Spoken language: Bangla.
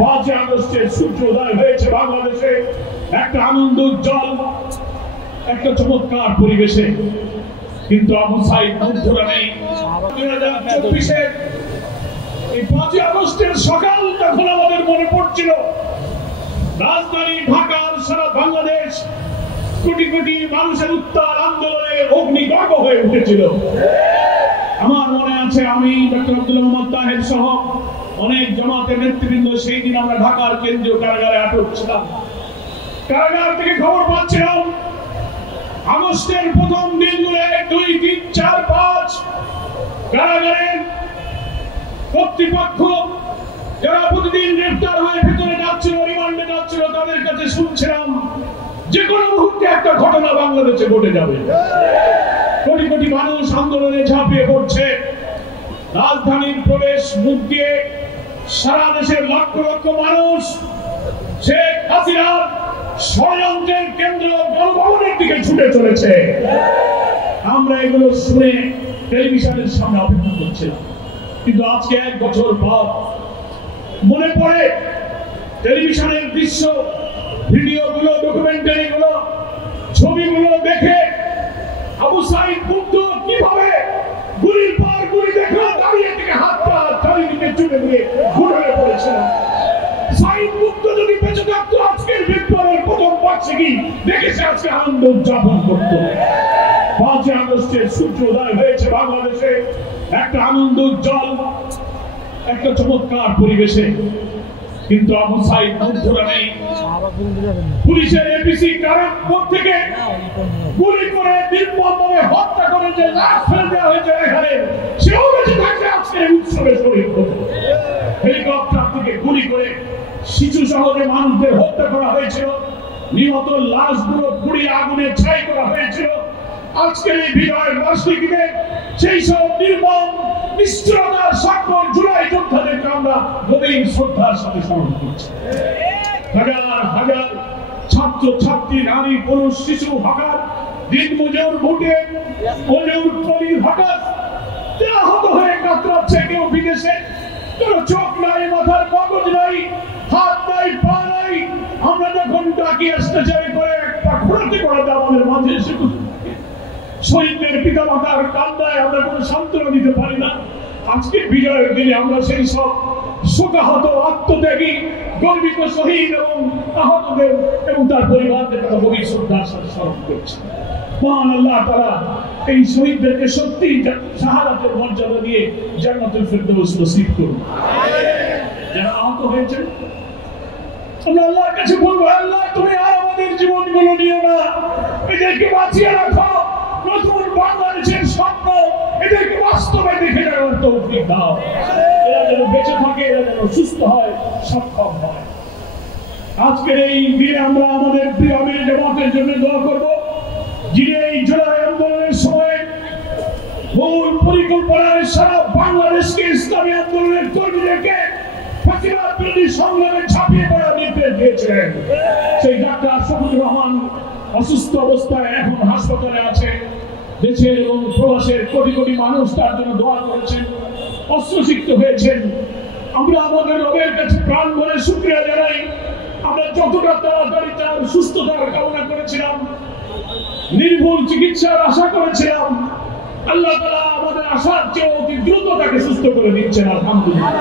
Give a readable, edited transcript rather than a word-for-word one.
5 আগস্টের সূর্যোদয় হয়েছে বাংলাদেশে একটা আনন্দ উজ্জ্বল একটা চমৎকার পরিবেশে, কিন্তু আবু সাইদ মধ্যরা নেই। 2024-এর এই 5 আগস্টের সকাল তখন আমাদের মনে পড়ছিল রাজধানী ঢাকার সারা বাংলাদেশ কোটি কোটি মানুষের উত্তাল আন্দোলনে অগ্নিগর্ভ হয়ে উঠেছিল। আমার মনে আছে আমি ডক্টর আব্দুল মোহাম্মদ তাহের সহ অনেক জামাতের নেতৃবৃন্দ সেই দিন আমরা ঢাকার কেন্দ্রীয় কারাগারে আটক ছিলাম। কারাগার থেকে খবর পাচ্ছিলাম আগস্টের প্রথম দিনগুলো 2, 3, 4, 5 কারাগারের কর্তৃপক্ষ যারা প্রতিদিন গ্রেফতার হয়ে ভেতরে যাচ্ছিল, রিমান্ডে যাচ্ছিল, তাদের কাছে শুনছিলাম যে কোনো মুহূর্তে একটা ঘটনা বাংলাদেশে ঘটে যাবে। কোটি কোটি মানুষ আন্দোলনে ঝাঁপিয়ে পড়ছে। রাজধানীর প্রবেশ মুখ দিয়ে সারা দেশের লক্ষ লক্ষ মানুষ শেখ হাসিনার ষড়যন্ত্রের কেন্দ্র গণভবনের দিকে ছুটে চলেছে। আমরা এগুলো শুনে টেলিভিশনের সামনে অপেক্ষা করছিলাম, কিন্তু আজকে 1 বছর পর মনে পড়ে টেলিভিশনের দৃশ্য, ভিডিওগুলো, ডকুমেন্টারিগুলো, ছবিগুলো দেখে আবু সাইদ মুগ্ধ কিভাবে গুলির পর গুলি দেখে দাঁড়িয়ে থেকে হাতটা চারিদিকে চুলে দিয়ে ঘুরে পড়েছিল। সাইদ মুগ্ধ যদি বেঁচে থাকতো আজকের বিপ্লবের প্রথম বার্ষিকী দেখেছে আজকে আনন্দ উদযাপন করত। 5 আগস্টের সূর্যোদয় হয়েছে বাংলাদেশে একটা আনন্দ উজ্জ্বল একটা চমৎকার পরিবেশে, কিন্তু আবু সাইদ মধ্যরা নেই। পুলিশের এপিসি কারাগার থেকে গুলি করে নির্মমভাবে হত্যা করে যে লাশ ফেলে দেওয়া হয়েছে এখানে, সেও বেঁচে থাকলে আজকে উৎসবে শরীর হতো। হেলিকপ্টার থেকে গুলি করে শিশু সহ যে মানুষদের হত্যা করা হয়েছিল, নিহত লাশগুলো পুড়িয়ে আগুনে ছাই করা হয়েছিল। আজকের এই বিজয়ের বার্ষিকীতে সেই সব নির্মম নিষ্ঠুরতার স্বাক্ষর জুলাই যোদ্ধাদেরকে আমরা গভীর শ্রদ্ধার সাথে স্মরণ করছি। হাজার হাজার ছাত্র ছাত্রী, নারী, পুরুষ, শিশু, হকার, দিনমজুর, ভুটে মজুর, কলির হকার আহত হয়ে কাতরাচ্ছে। কেউ বিদেশে, কারো চোখ নাই, মাথার কাগজ নাই, হাত নাই, পা নাই। আমরা যখন ডাকি আসতে চাই করে একটা ঘোরাতে করাতে আমাদের মাঝে এসে শহীদদের পিতা মাতার কান্নায় আমরা কোনো সান্ত্বনা দিতে পারি না। আজকে বিজয়ের দিনে আমরা সেই সব শোকাহত, আত্মত্যাগী, গর্বিত শহীদ এবং আহতদের এবং তার পরিবারদের কথা গভীর শ্রদ্ধার সাথে স্মরণ করছি। মহান আল্লাহ তাআলা এই শহীদদেরকে সত্যি শাহাদাতের মর্যাদা দিয়ে জান্নাতুল ফেরদৌস নসিব করুন। যারা আহত হয়েছেন আমরা আল্লাহর কাছে বলবো, আল্লাহ তুমি আর আমাদের জীবনগুলো নিও না, এদেরকে বাঁচিয়ে রাখো। নতুন বাংলাদেশের স্বপ্ন এদেরকে বাস্তবে দেখে যাওয়ার তৌফিক দাও। এরা যেন বেঁচে থাকে, এরা যেন সুস্থ হয়, সক্ষম হয়। আজকের এই দিনে আমরা আমাদের প্রিয় আমির জামাতের জন্য দোয়া করব, যিনি এই জুলাই আন্দোলনের সময় মূল পরিকল্পনায় সারা বাংলাদেশকে ইসলামী আন্দোলনের কর্মীদেরকে ফাঁসিবাদ বিরোধী সংগ্রামে ঝাঁপিয়ে পড়ার নির্দেশ দিয়েছিলেন। সেই ডাক্তার শফিকুর রহমান অসুস্থ অবস্থায় এখন হাসপাতালে আছে। দেশের এবং প্রবাসের কোটি কোটি মানুষ তার জন্য দোয়া করেছেন, অস্ত্রসিক্ত হয়েছেন। আমরা আমাদের রবের কাছে প্রাণ ভরে শুকরিয়া জানাই। আমরা যতটা তাড়াতাড়ি তার সুস্থতার কামনা করেছিলাম, নির্ভুল চিকিৎসার আশা করেছিলাম, আল্লাহ তাআলা আমাদের আশার চেয়ে অতি দ্রুত তাকে সুস্থ করে দিচ্ছেন। আলহামদুলিল্লাহ।